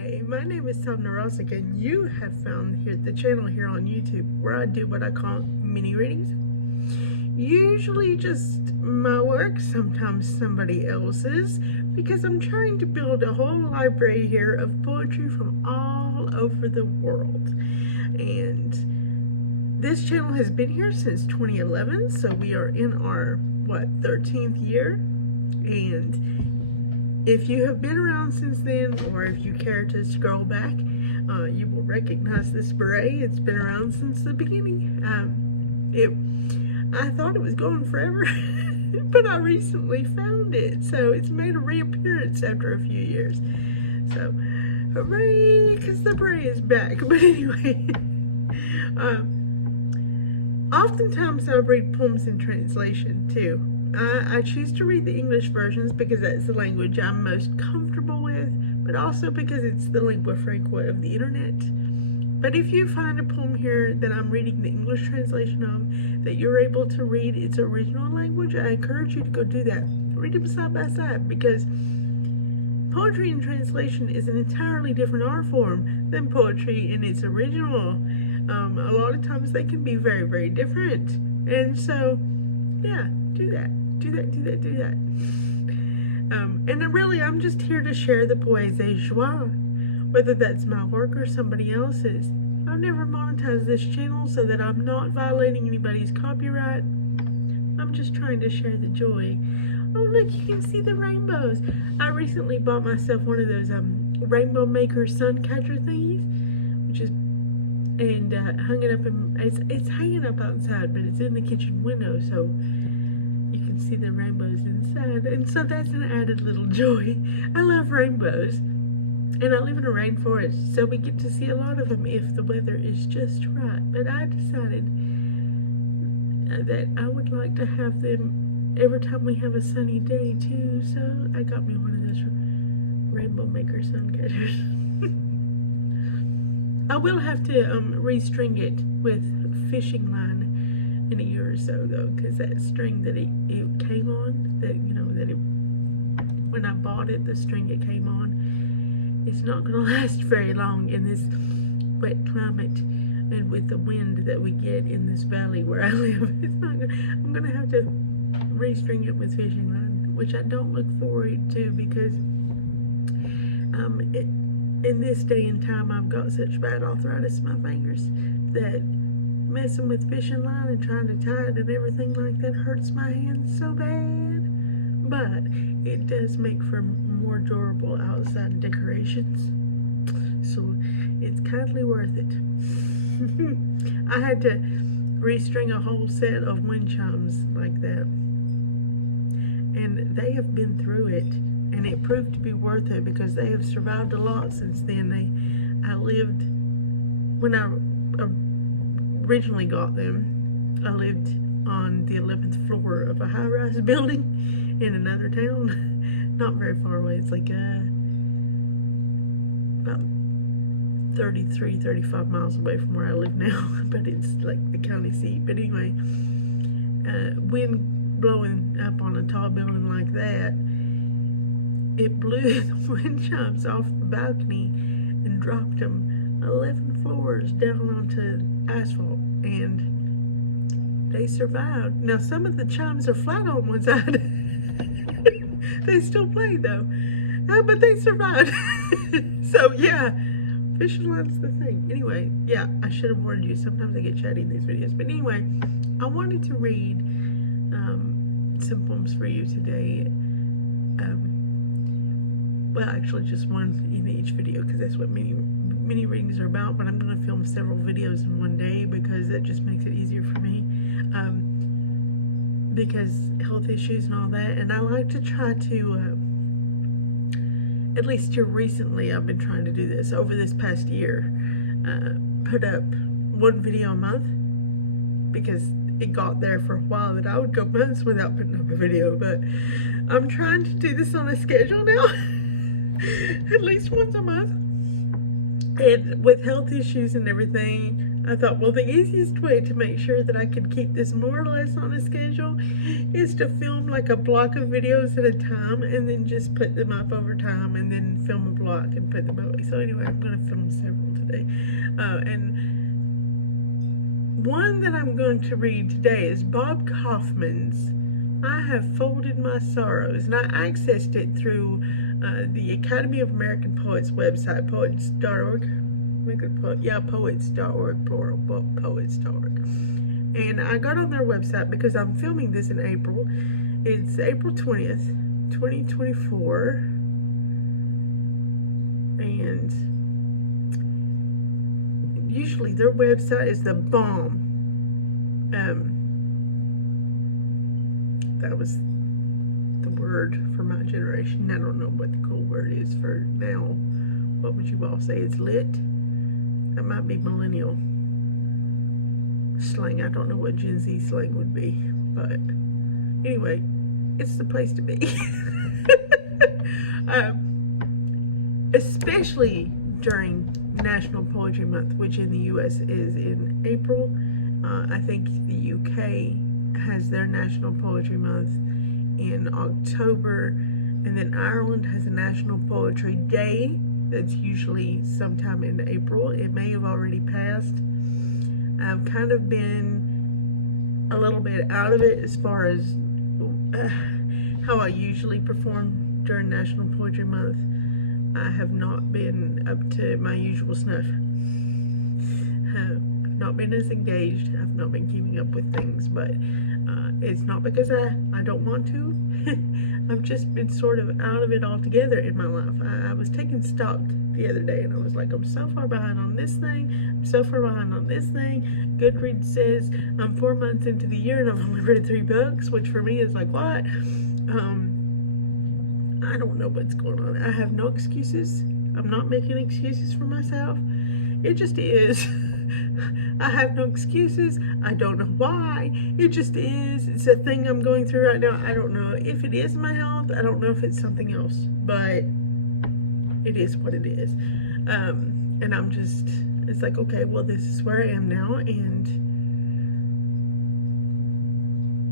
Hi, my name is Sabne Raznik, and you have found the channel here on YouTube where I do what I call mini readings. Usually just my work, sometimes somebody else's, because I'm trying to build a whole library here of poetry from all over the world. And this channel has been here since 2011, so we are in our, 13th year. And if you have been around since then, or if you care to scroll back, you will recognize this beret. It's been around since the beginning. I thought it was gone forever, but I recently found it, so it's made a reappearance after a few years. So, hooray, because the beret is back. But anyway, oftentimes I read poems in translation too. I choose to read the English versions because that's the language I'm most comfortable with, but also because it's the lingua franca of the internet. But if you find a poem here that I'm reading the English translation of that you're able to read its original language, I encourage you to go do that. Read them side by side, because poetry in translation is an entirely different art form than poetry in its original. A lot of times they can be very, very different. And so, yeah, do that. And really, I'm just here to share the poésie joie, whether that's my work or somebody else's. I've never monetized this channel so that I'm not violating anybody's copyright. I'm just trying to share the joy. Oh, look, you can see the rainbows. I recently bought myself one of those rainbow maker sun catcher thingies, and hung it up it's hanging up outside, but it's in the kitchen window, so you can see the rainbows inside, and so that's an added little joy. I love rainbows, and I live in a rainforest, so we get to see a lot of them if the weather is just right. But I decided that I would like to have them every time we have a sunny day too, so I got me one of those rainbow maker sun catchers. I will have to restring it with fishing line in a year or so, though, because that string that it came on, when I bought it, the string it came on, is not going to last very long in this wet climate, and with the wind that we get in this valley where I live. I'm going to have to restring it with fishing line, which I don't look forward to, because in this day and time, I've got such bad arthritis in my fingers that messing with fishing line and trying to tie it and everything like that hurts my hands so bad. But it does make for more durable outside decorations, so it's kindly worth it. I had to restring a whole set of wind chimes like that, and they have been through it, and it proved to be worth it because they have survived a lot since then. When I originally got them, I lived on the 11th floor of a high-rise building in another town, not very far away. It's like about 35 miles away from where I live now, but it's like the county seat. But anyway, wind blowing up on a tall building like that, it blew the wind chimes off the balcony and dropped them 11 floors down onto asphalt, and they survived. Now, some of the chimes are flat on one side. They still play though, but they survived. So yeah, fishing line's the thing. Anyway, yeah, I should have warned you. Sometimes I get chatty in these videos, but anyway, I wanted to read some poems for you today. Well, actually just one in each video, because that's what mini readings are about, but I'm going to film several videos in one day because that just makes it easier for me, because health issues and all that, and I like to try to, at least here recently, I've been trying to do this over this past year, put up one video a month, because it got there for a while that I would go months without putting up a video, but I'm trying to do this on a schedule now. At least once a month. And with health issues and everything, I thought, well, the easiest way to make sure that I could keep this more or less on a schedule is to film like a block of videos at a time and then just put them up over time and then film a block and put them away. So anyway, I'm going to film several today. And one that I'm going to read today is Bob Kaufman's I Have Folded My Sorrows, and I accessed it through the Academy of American Poets website, poets.org. Poets.org, plural, poets.org. And I got on their website because I'm filming this in April. It's April 20th, 2024. And usually their website is the bomb. That was the word for my generation. I don't know what the cool word is for now. What would you all say? It's lit? That might be millennial slang. I don't know what Gen Z slang would be. But anyway, it's the place to be. Especially during National Poetry Month, which in the US is in April. I think the UK has their National Poetry Month in October, and then Ireland has a National Poetry Day that's usually sometime in April. It may have already passed. I've kind of been a little bit out of it as far as how I usually perform during National Poetry Month. I have not been up to my usual snuff. I've not been as engaged. I've not been keeping up with things, but it's not because I don't want to. I've just been sort of out of it altogether in my life. I was taking stock the other day and I was like, I'm so far behind on this thing. I'm so far behind on this thing. Goodreads says I'm 4 months into the year and I've only read 3 books, which for me is like, what? I don't know what's going on. I have no excuses. I'm not making excuses for myself. It just is. I have no excuses. I don't know why. It just is. It's a thing I'm going through right now. I don't know if it is my health. I don't know if it's something else. But it is what it is. And I'm just, it's like, okay, well, this is where I am now. And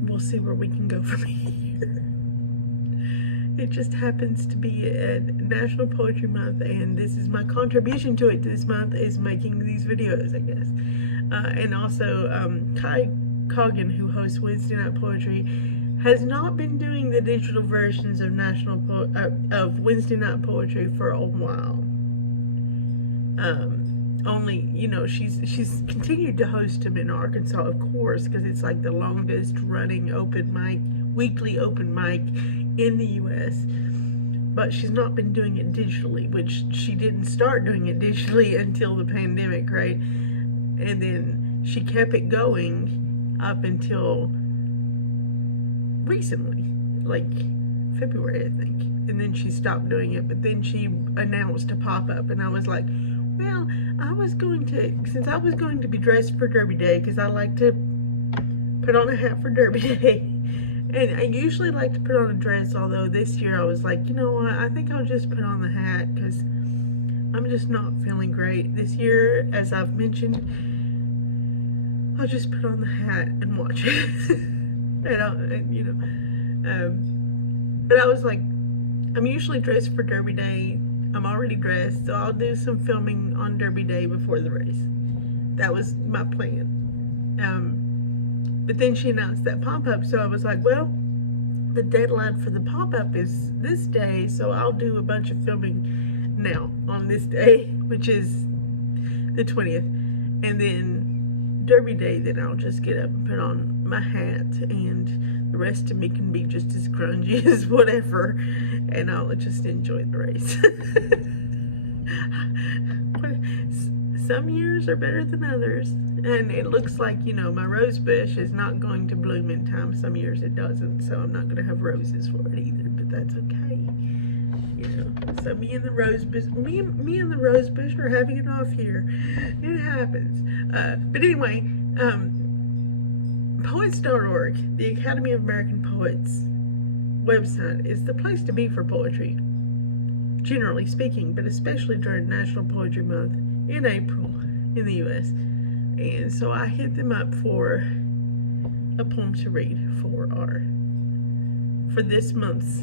we'll see where we can go from here. It just happens to be a National Poetry Month, and this is my contribution to it this month, is making these videos, I guess. And also, Kai Coggin, who hosts Wednesday Night Poetry, has not been doing the digital versions of of Wednesday Night Poetry for a while. Only, you know, she's continued to host them in Arkansas, of course, because it's like the longest running open mic, weekly open mic in the US, but she's not been doing it digitally, which she didn't start doing it digitally until the pandemic, right? And then she kept it going up until recently, like February, I think, and then she stopped doing it. But then she announced a pop-up, and I was like, well, since I was going to be dressed for Derby Day, because I like to put on a hat for Derby Day. And I usually like to put on a dress, although this year I was like, you know what, I think I'll just put on the hat because I'm just not feeling great. This year, as I've mentioned, I'll just put on the hat and watch it. But I was like, I'm usually dressed for Derby Day. I'm already dressed, so I'll do some filming on Derby Day before the race. That was my plan. But then she announced that pop-up, so I was like, well, the deadline for the pop-up is this day, so I'll do a bunch of filming now on this day, which is the 20th. And then Derby Day, then I'll just get up and put on my hat, and the rest of me can be just as grungy as whatever, and I'll just enjoy the race. Some years are better than others, and it looks like, you know, my rose bush is not going to bloom in time. Some years it doesn't, so I'm not going to have roses for it either, but that's okay. You know, so me and the rose bush are having it off here. It happens. But anyway, poets.org, the Academy of American Poets website, is the place to be for poetry, generally speaking, but especially during National Poetry Month in April in the US. And so I hit them up for a poem to read for this month's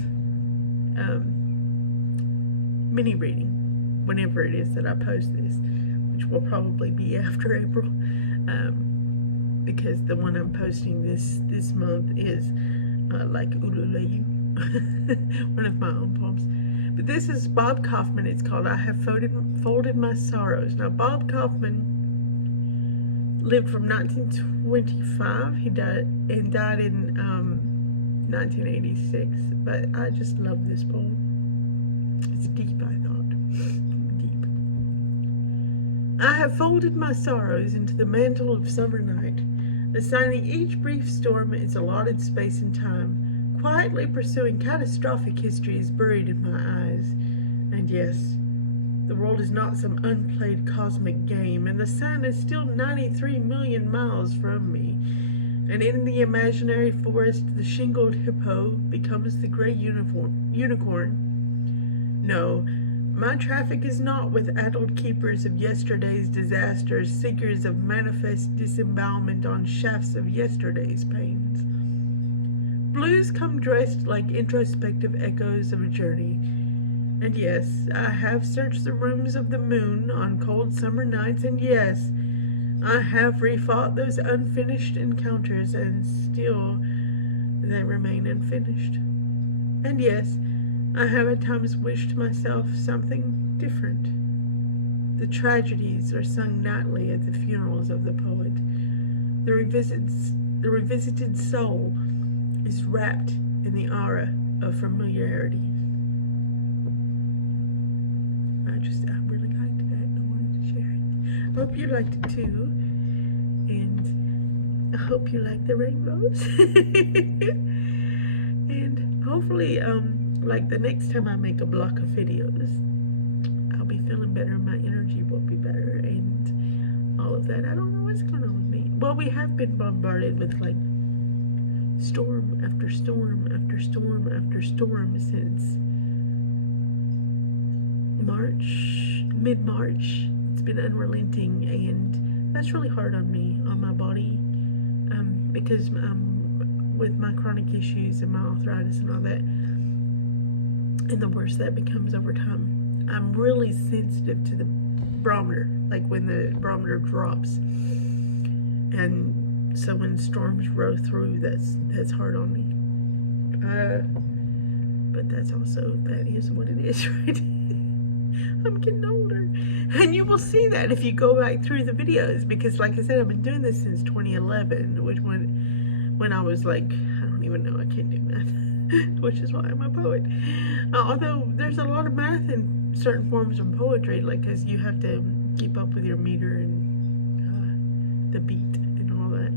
mini reading, whenever it is that I post this, which will probably be after April, because the one I'm posting this month is like Ululayu, one of my own poems. But this is Bob Kaufman. It's called I Have Folded My Sorrows. Now, Bob Kaufman lived from 1925. He died in 1986. But I just love this poem. It's deep, I thought. Deep. I have folded my sorrows into the mantle of summer night, assigning each brief storm its allotted space and time, quietly pursuing catastrophic histories buried in my eyes. And yes, the world is not some unplayed cosmic game, and the sun is still 93 million miles from me. And in the imaginary forest, the shingled hippo becomes the gray unicorn. No, my traffic is not with addled keepers of yesterday's disasters, seekers of manifest disembowelment on shafts of yesterday's pains. Blues come dressed like introspective echoes of a journey. And yes, I have searched the rooms of the moon on cold summer nights, and yes, I have refought those unfinished encounters, and still they remain unfinished. And yes, I have at times wished myself something different. The tragedies are sung nightly at the funerals of the poet. The revisited soul is wrapped in the aura of familiarity. I really liked that. I wanted to share it. I hope you liked it too. And I hope you like the rainbows. And hopefully, like the next time I make a block of videos, I'll be feeling better. My energy will be better and all of that. I don't know what's going on with me. Well, we have been bombarded with like storm after storm after storm after storm since mid-March. It's been unrelenting, and that's really hard on me, on my body, because with my chronic issues and my arthritis and all that, and the worse that becomes over time. I'm really sensitive to the barometer, like when the barometer drops, and so when storms roll through, that's hard on me. But that is what it is, right? I'm getting older, and you will see that if you go back through the videos, because like I said, I've been doing this since 2011, which when I was like, I don't even know, I can't do math, which is why I'm a poet. Although there's a lot of math in certain forms of poetry, like because you have to keep up with your meter and the beat and all that.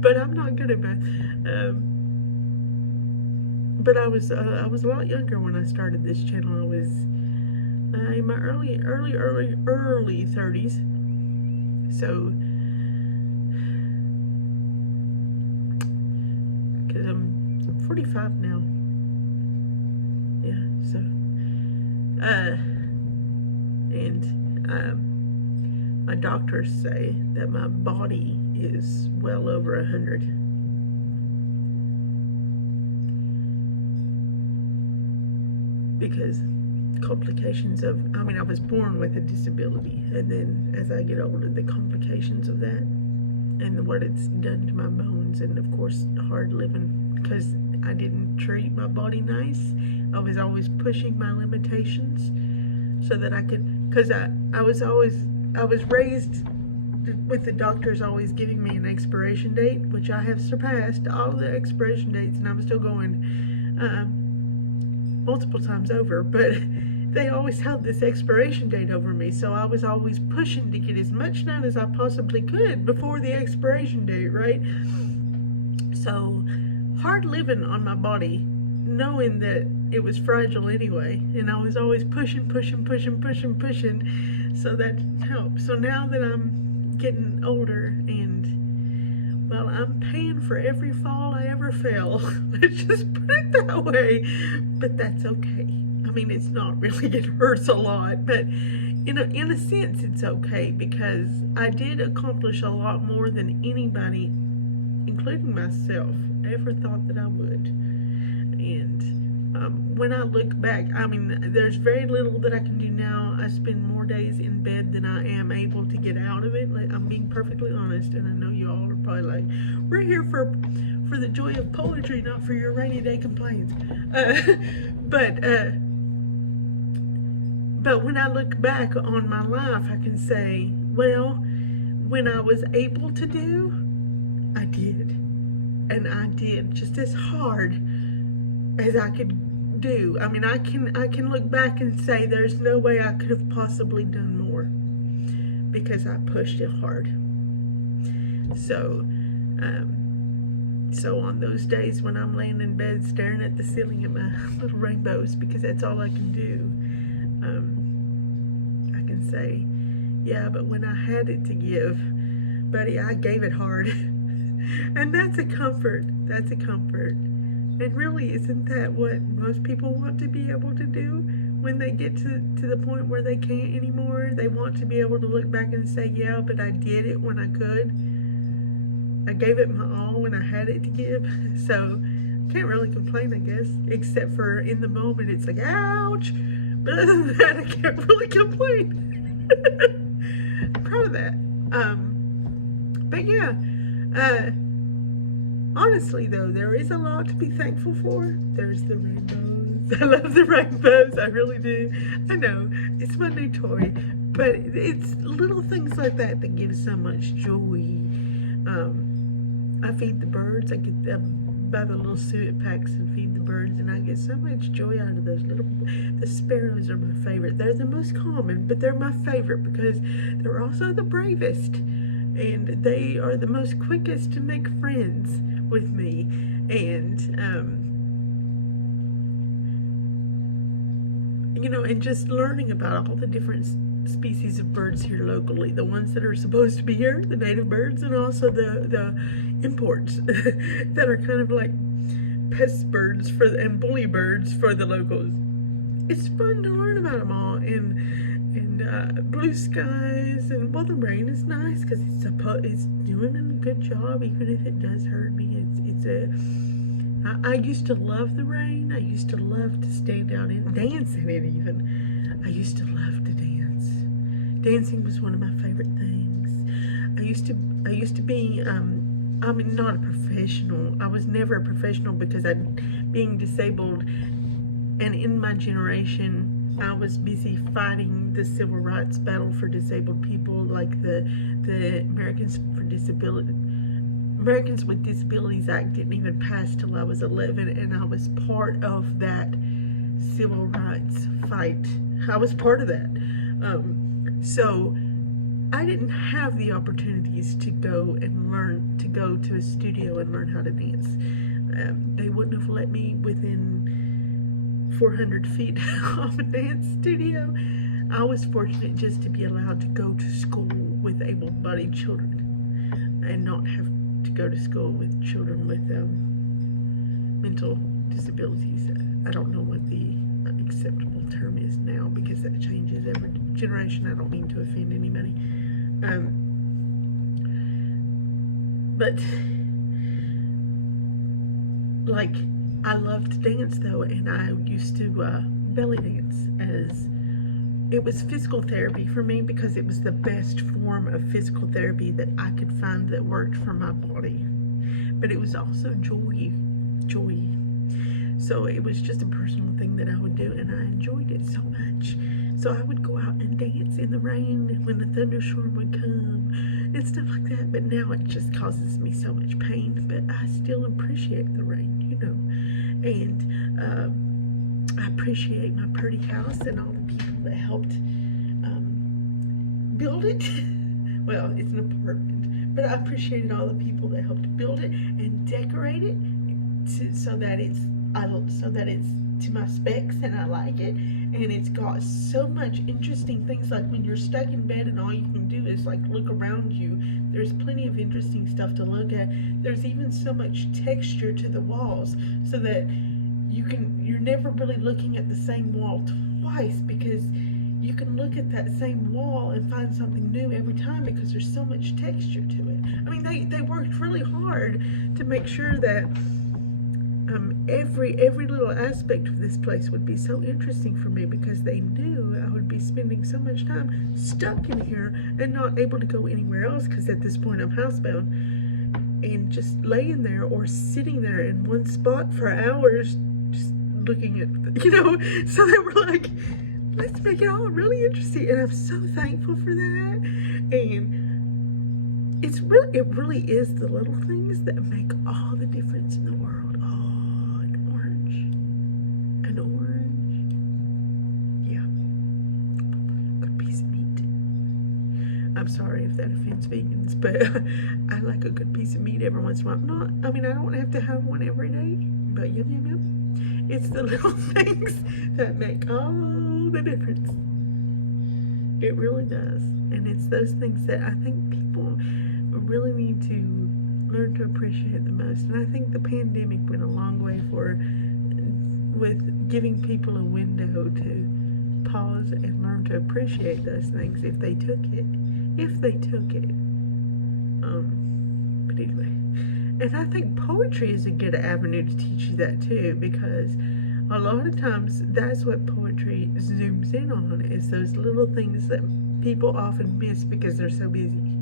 But I'm not good at math. But I was a lot younger when I started this channel. I was in my early 30s. So, because I'm 45 now. Yeah, so, and my doctors say that my body is well over 100. Because complications of, I was born with a disability, and then as I get older, the complications of that and what it's done to my bones, and of course hard living because I didn't treat my body nice. I was always pushing my limitations so that I could, because I was raised with the doctors always giving me an expiration date, which I have surpassed all the expiration dates, and I'm still going multiple times over, but they always held this expiration date over me, so I was always pushing to get as much done as I possibly could before the expiration date, right? So hard living on my body, knowing that it was fragile anyway, and I was always pushing, so that helped. So now that I'm getting older, and well, I'm paying for every fall I ever fell. Let's just put it that way. But that's okay. mean, it's not really, it hurts a lot, but in a sense it's okay, because I did accomplish a lot more than anybody, including myself, ever thought that I would. And when I look back, I mean, there's very little that I can do now. I spend more days in bed than I am able to get out of it. Like, I'm being perfectly honest, and I know you all are probably like, we're here for the joy of poetry, not for your rainy day complaints. But when I look back on my life, I can say, well, when I was able to do, I did. And I did just as hard as I could do. I mean, I can look back and say there's no way I could have possibly done more, because I pushed it hard. So on those days when I'm laying in bed staring at the ceiling at my little rainbows, because that's all I can do, I can say, yeah, but when I had it to give, buddy, I gave it hard. And that's a comfort. That's a comfort. And really, isn't that what most people want to be able to do when they get to the point where they can't anymore? They want to be able to look back and say, yeah, but I did it when I could. I gave it my all when I had it to give. So I can't really complain, I guess, except for in the moment it's like, ouch. But other than that, I can't really complain. I'm proud of that. But yeah, honestly though, there is a lot to be thankful for. There's the rainbows. I love the rainbows, I really do. I know, it's my new toy, but it's little things like that that give so much joy. I feed the birds. I get buy the little suet packs and feed the birds, and I get so much joy out of those little. The sparrows are my favorite. They're the most common, but they're my favorite because they're also the bravest, and they are the most quickest to make friends with me. And you know, and just learning about all the different species of birds here locally, the ones that are supposed to be here, the native birds, and also the imports that are kind of like pest birds and bully birds for the locals. It's fun to learn about them all, and blue skies, and well, the rain is nice because it's doing a good job, even if it does hurt me. I used to love the rain. I used to love to stand out and dance in it even. I used to love to dance. Dancing was one of my favorite things. I used to be, I mean, not a professional. I was never a professional because being disabled, and in my generation, I was busy fighting the civil rights battle for disabled people, like the Americans with Disabilities Act didn't even pass till I was 11, and I was part of that civil rights fight. I was part of that. So I didn't have the opportunities to go and learn, to go to a studio and learn how to dance. They wouldn't have let me within 400 feet of a dance studio. I was fortunate just to be allowed to go to school with able-bodied children and not have to go to school with children with mental disabilities. I don't know what the acceptable term is now because that changes every generation. I don't mean to offend anybody. But like, I loved to dance though, and I used to belly dance. As it was physical therapy for me, because it was the best form of physical therapy that I could find that worked for my body. But it was also joy. So it was just a personal thing that I would do, and I enjoyed it so much. So I would go out and dance in the rain when the thunderstorm would come and stuff like that. But now it just causes me so much pain, but I still appreciate the rain, you know. And I appreciate my pretty house and all the people that helped build it. Well, it's an apartment, but I appreciated all the people that helped build it and decorate it so that it's to my specs and I like it. And it's got so much interesting things, like when you're stuck in bed and all you can do is like look around you, there's plenty of interesting stuff to look at. There's even so much texture to the walls so that you're never really looking at the same wall twice, because you can look at that same wall and find something new every time because there's so much texture to it. I mean, they worked really hard to make sure that every little aspect of this place would be so interesting for me, because they knew I would be spending so much time stuck in here and not able to go anywhere else, because at this point I'm housebound, and just laying there or sitting there in one spot for hours just looking at, you know. So they were like, let's make it all really interesting, and I'm so thankful for that. And it really is the little things that make all the difference in the world. Oh, an orange, yeah, good piece of meat. I'm sorry if that offends vegans, but I like a good piece of meat every once in a while. I mean, I don't have to have one every day, but yum, yum, yum. It's the little things that make all the difference. It really does. And it's those things that I think people really need to learn to appreciate the most. And I think the pandemic went a long way with giving people a window to pause and learn to appreciate those things if they took it. But anyway, and I think poetry is a good avenue to teach you that too, because a lot of times that's what poetry zooms in on, is those little things that people often miss because they're so busy.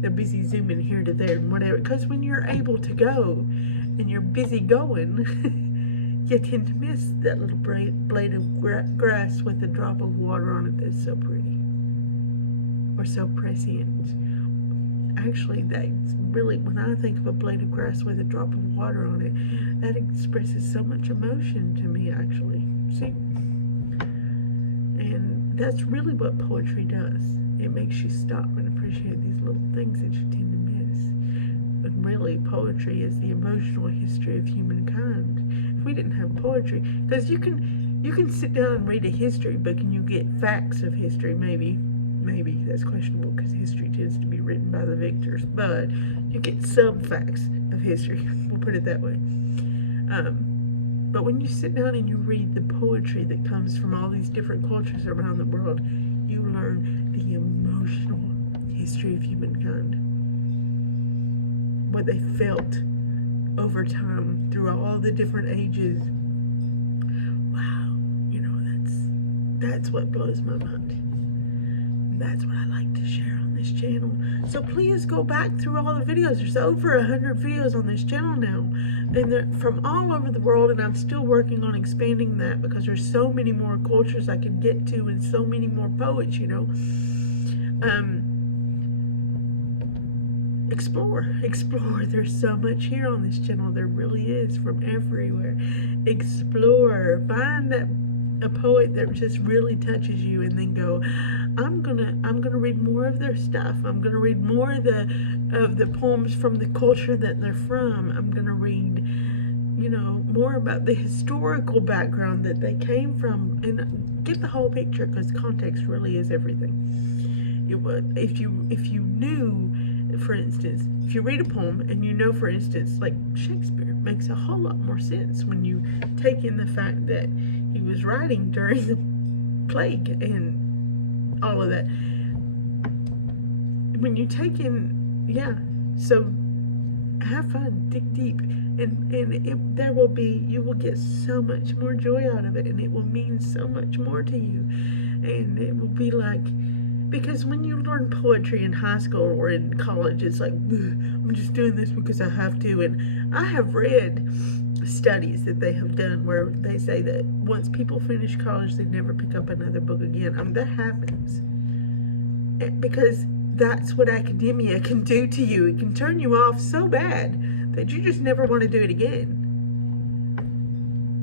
They're busy zooming here to there and whatever. Because when you're able to go and you're busy going, you tend to miss that little blade of grass with a drop of water on it that's so pretty or so prescient. Actually, that's really, when I think of a blade of grass with a drop of water on it, that expresses so much emotion to me, actually. See? And that's really what poetry does. It makes you stop and appreciate these little things that you tend to miss. But really, poetry is the emotional history of humankind. If we didn't have poetry, because you can sit down and read a history book and you get facts of history, maybe that's questionable because history tends to be written by the victors, but you get some facts of history, we'll put it that way. But when you sit down and you read the poetry that comes from all these different cultures around the world, you learn the emotional history of humankind, what they felt over time through all the different ages. Wow, you know, that's what blows my mind. That's what I like to share on this channel. So please go back through all the videos. There's over 100 videos on this channel now, and they're from all over the world, and I'm still working on expanding that because there's so many more cultures I could get to and so many more poets, you know. Explore. There's so much here on this channel. There really is, from everywhere. Explore. Find a poet that just really touches you, and then go, I'm gonna read more of their stuff. I'm gonna read more of the poems from the culture that they're from. I'm gonna read, you know, more about the historical background that they came from, and get the whole picture, because context really is everything. If you knew, for instance, if you read a poem and you know, for instance, like Shakespeare makes a whole lot more sense when you take in the fact that he was writing during the plague and all of that. When you take in, yeah, so have fun, dig deep, and you will get so much more joy out of it, and it will mean so much more to you, and it will be like, because when you learn poetry in high school or in college, it's like, I'm just doing this because I have to. And I have read studies that they have done where they say that once people finish college, they never pick up another book again. That happens because that's what academia can do to you. It can turn you off so bad that you just never want to do it again.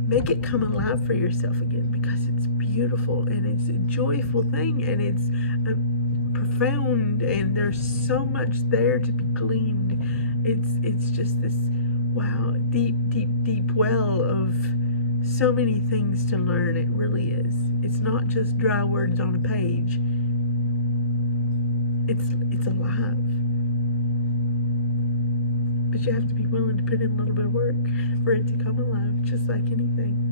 Make it come alive for yourself again, because it's beautiful and it's a joyful thing, and it's profound, and there's so much there to be gleaned. It's just this, wow, deep well of so many things to learn. It really is. It's not just dry words on a page. It's alive. But you have to be willing to put in a little bit of work for it to come alive, just like anything.